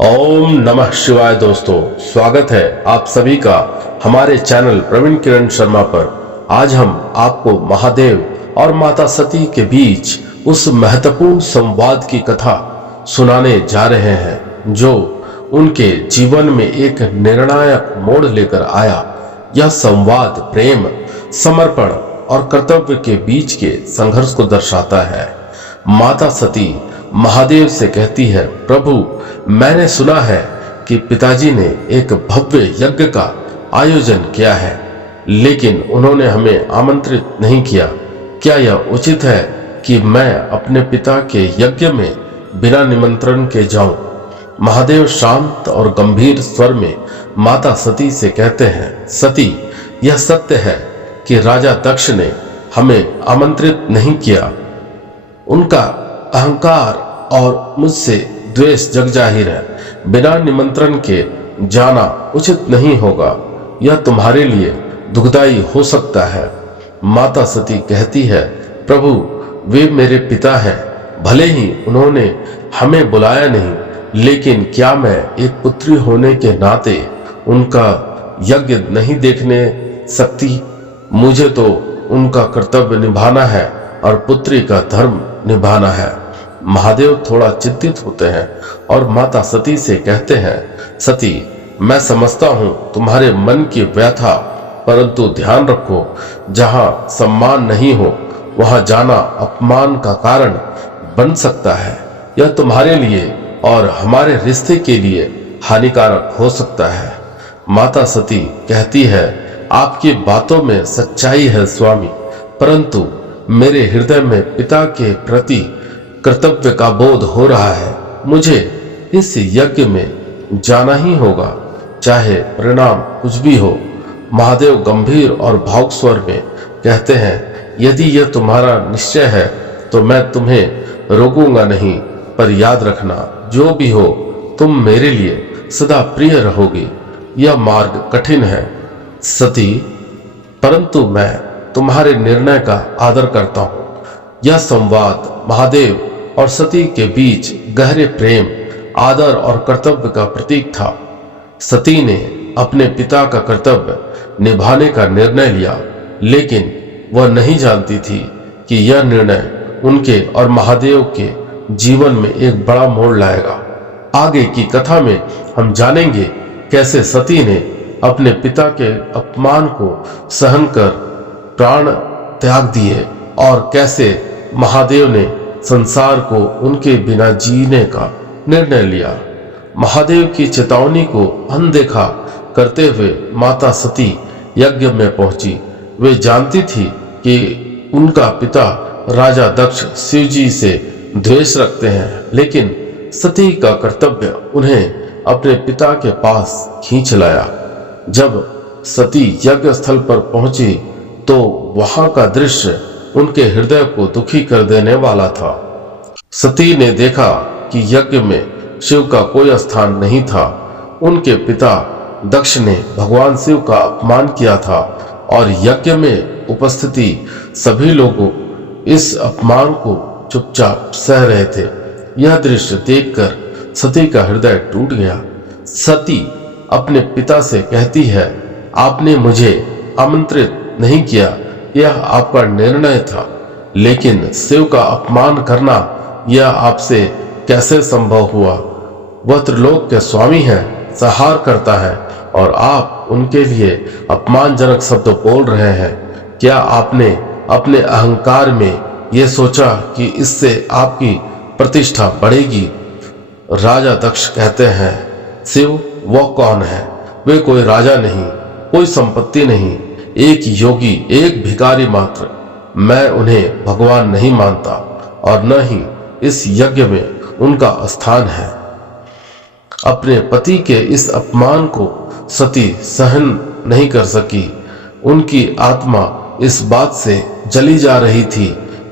ओम नमः शिवाय। दोस्तों, स्वागत है आप सभी का हमारे चैनल प्रवीण किरण शर्मा पर। आज हम आपको महादेव और माता सती के बीच उस महत्वपूर्ण संवाद की कथा सुनाने जा रहे हैं जो उनके जीवन में एक निर्णायक मोड़ लेकर आया। यह संवाद प्रेम, समर्पण और कर्तव्य के बीच के संघर्ष को दर्शाता है। माता सती महादेव से कहती है, प्रभु, मैंने सुना है कि पिताजी ने एक भव्य यज्ञ का आयोजन किया है, लेकिन उन्होंने हमें आमंत्रित नहीं किया। क्या यह उचित है कि मैं अपने पिता के यज्ञ में बिना निमंत्रण के जाऊं? महादेव शांत और गंभीर स्वर में माता सती से कहते हैं, सती, यह सत्य है कि राजा दक्ष ने हमें आमंत्रित नहीं किया। उनका अहंकार और मुझसे द्वेष जग जाहिर है। बिना निमंत्रण के जाना उचित नहीं होगा। यह तुम्हारे लिए दुखदाई हो सकता है। माता सती कहती है, प्रभु, वे मेरे पिता हैं। भले ही उन्होंने हमें बुलाया नहीं, लेकिन क्या मैं एक पुत्री होने के नाते उनका यज्ञ नहीं देखने सकती? मुझे तो उनका कर्तव्य निभाना है और पुत्री का धर्म निभाना है। महादेव थोड़ा चिंतित होते हैं और माता सती से कहते हैं, सती, मैं समझता हूं तुम्हारे मन की व्यथा, परंतु ध्यान रखो, जहां सम्मान नहीं हो वहां जाना अपमान का कारण बन सकता है। यह तुम्हारे लिए और हमारे रिश्ते के लिए हानिकारक हो सकता है। माता सती कहती है, आपकी बातों में सच्चाई है स्वामी, परंतु मेरे हृदय में पिता के प्रति कर्तव्य का बोध हो रहा है। मुझे इस यज्ञ में जाना ही होगा, चाहे परिणाम कुछ भी हो। महादेव गंभीर और भावुक स्वर में कहते हैं, यदि यह तुम्हारा निश्चय है तो मैं तुम्हें रोकूंगा नहीं, पर याद रखना, जो भी हो तुम मेरे लिए सदा प्रिय रहोगी। यह मार्ग कठिन है सती, परंतु मैं तुम्हारे निर्णय का आदर करता हूँ। यह संवाद महादेव और सती के बीच गहरे प्रेम, आदर और कर्तव्य का प्रतीक था। सती ने अपने पिता का कर्तव्य निभाने का निर्णय लिया, लेकिन वह नहीं जानती थी कि यह निर्णय उनके और महादेव के जीवन में एक बड़ा मोड़ लाएगा। आगे की कथा में हम जानेंगे कैसे सती ने अपने पिता के अपमान को सहन कर प्राण त्याग दिए और कैसे महादेव ने संसार को उनके बिना जीने का निर्णय लिया। महादेव की चेतावनी को अनदेखा करते हुए माता सती यज्ञ में पहुंची। वे जानती थी कि उनका पिता राजा दक्ष शिव जी से द्वेष रखते हैं, लेकिन सती का कर्तव्य उन्हें अपने पिता के पास खींच लाया। जब सती यज्ञ स्थल पर पहुंची तो वहां का दृश्य उनके हृदय को दुखी कर देने वाला था। सती ने देखा कि यज्ञ में शिव का कोई स्थान नहीं था। उनके पिता दक्ष ने भगवान शिव का अपमान किया था और यज्ञ में उपस्थिति सभी लोगों इस अपमान को चुपचाप सह रहे थे। यह दृश्य देखकर सती का हृदय टूट गया। सती अपने पिता से कहती है, आपने मुझे आमंत्रित नहीं किया, यह आपका निर्णय था, लेकिन शिव का अपमान करना यह आपसे कैसे संभव हुआ? वह त्रिलोक के स्वामी हैं, संहार करता है, और आप उनके लिए अपमानजनक शब्द बोल रहे हैं। क्या आपने अपने अहंकार में यह सोचा कि इससे आपकी प्रतिष्ठा बढ़ेगी? राजा दक्ष कहते हैं, शिव वह कौन है? वे कोई राजा नहीं, कोई संपत्ति नहीं, एक योगी, एक भिखारी मात्र। मैं उन्हें भगवान नहीं मानता और न ही इस यज्ञ में उनका स्थान है। अपने पति के इस अपमान को सती सहन नहीं कर सकी। उनकी आत्मा इस बात से जली जा रही थी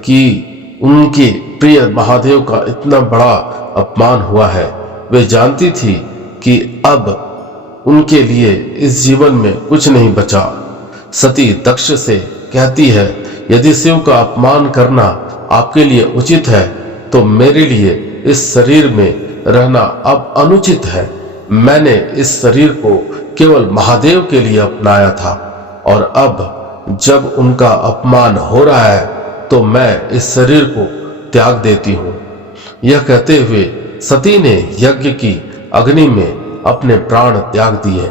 कि उनके प्रिय महादेव का इतना बड़ा अपमान हुआ है। वे जानती थी कि अब उनके लिए इस जीवन में कुछ नहीं बचा। सती दक्ष से कहती है, यदि शिव का अपमान करना आपके लिए उचित है तो मेरे लिए इस शरीर में रहना अब अनुचित है। मैंने इस शरीर को केवल महादेव के लिए अपनाया था और अब जब उनका अपमान हो रहा है तो मैं इस शरीर को त्याग देती हूँ। यह कहते हुए सती ने यज्ञ की अग्नि में अपने प्राण त्याग दिए।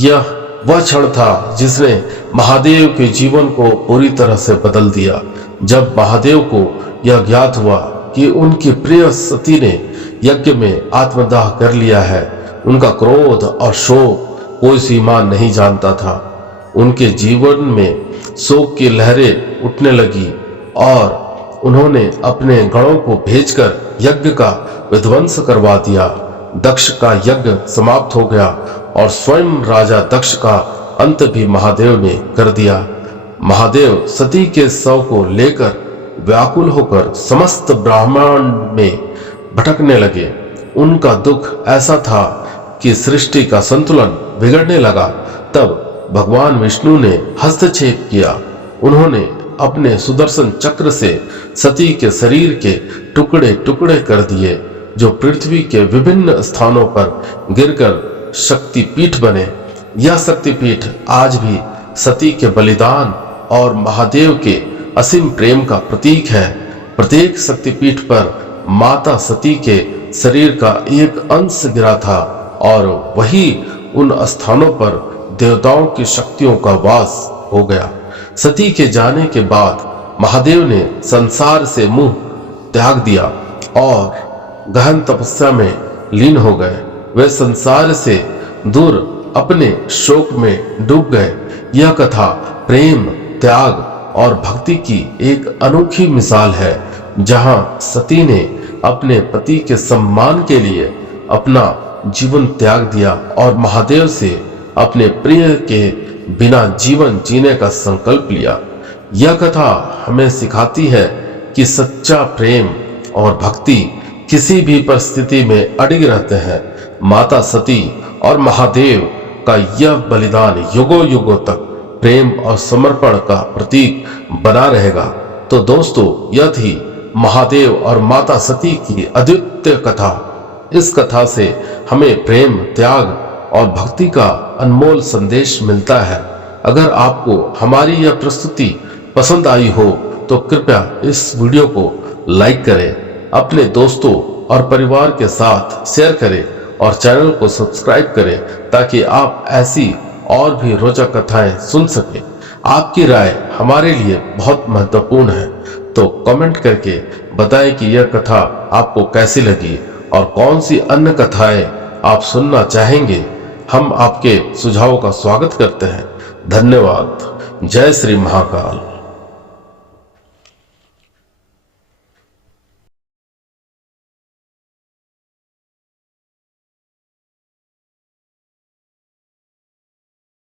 यह वह क्षण था जिसने महादेव के जीवन को पूरी तरह से बदल दिया। जब महादेव को यह ज्ञात हुआ कि उनकी प्रिय सती ने यज्ञ में आत्मदाह कर लिया है, उनका क्रोध और शोक कोई सीमा नहीं जानता था। उनके जीवन में शोक की लहरें उठने लगी और उन्होंने अपने गणों को भेजकर यज्ञ का विध्वंस करवा दिया। दक्ष का यज्ञ समाप्त हो गया और स्वयं राजा दक्ष का अंत भी महादेव ने कर दिया। महादेव सती के शव को लेकर व्याकुल होकर समस्त ब्रह्मांड में भटकने लगे। उनका दुख ऐसा था कि सृष्टि का संतुलन बिगड़ने लगा। तब भगवान विष्णु ने हस्तक्षेप किया। उन्होंने अपने सुदर्शन चक्र से सती के शरीर के टुकड़े टुकड़े कर दिए, जो पृथ्वी के विभिन्न स्थानों पर गिरकर शक्तिपीठ बने। यह शक्तिपीठ आज भी सती के बलिदान और महादेव के असीम प्रेम का प्रतीक है। प्रत्येक शक्तिपीठ पर माता सती के शरीर का एक अंश गिरा था और वही उन स्थानों पर देवताओं की शक्तियों का वास हो गया। सती के जाने के बाद महादेव ने संसार से मुंह त्याग दिया और गहन तपस्या में लीन हो गए। वे संसार से दूर अपने शोक में डूब गए। यह कथा प्रेम, त्याग और भक्ति की एक अनोखी मिसाल है, जहां सती ने अपने पति के सम्मान के लिए अपना जीवन त्याग दिया और महादेव से अपने प्रिय के बिना जीवन जीने का संकल्प लिया। यह कथा हमें सिखाती है कि सच्चा प्रेम और भक्ति किसी भी परिस्थिति में अडिग रहते हैं। माता सती और महादेव का यह बलिदान युगों युगों तक प्रेम और समर्पण का प्रतीक बना रहेगा। तो दोस्तों, यह थी महादेव और माता सती की अद्वितीय कथा। इस कथा से हमें प्रेम, त्याग और भक्ति का अनमोल संदेश मिलता है। अगर आपको हमारी यह प्रस्तुति पसंद आई हो तो कृपया इस वीडियो को लाइक करें, अपने दोस्तों और परिवार के साथ शेयर करें और चैनल को सब्सक्राइब करें ताकि आप ऐसी और भी रोचक कथाएं सुन सकें। आपकी राय हमारे लिए बहुत महत्वपूर्ण है, तो कमेंट करके बताएं कि यह कथा आपको कैसी लगी और कौन सी अन्य कथाएं आप सुनना चाहेंगे। हम आपके सुझावों का स्वागत करते हैं। धन्यवाद। जय श्री महाकाल।